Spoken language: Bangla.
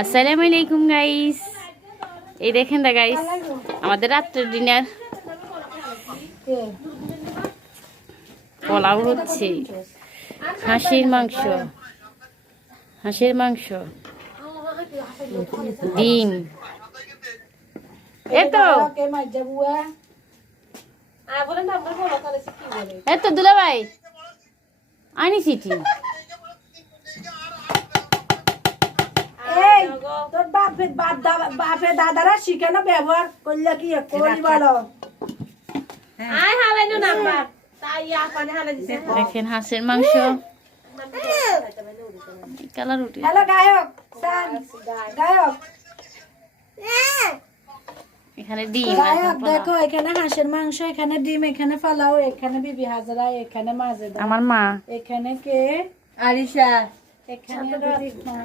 আসসালামু আলাইকুম গাইস, এই দেখেন দা গাইস আমাদের রাত্রের ডিনার পোলাও হচ্ছে, হাঁসের মাংস, ডিম, এতো এতো দুলা ভাই আনি চিঠি। তোর বাপে দাদারা শিখানো ব্যবহার করলে কি করি বলো। দেখেন হাঁসের মাংস, কালার উঠে। হ্যালো গায়ক, গায়ক এখানে ডিম, গায়ক দেখো, এখানে হাঁসের মাংস, এখানে ডিম, এখানে পোলাও, এখানে বিবি হাজরা, এখানে মাজেদা, আমার মা, এখানে কে আরিশা, এখানে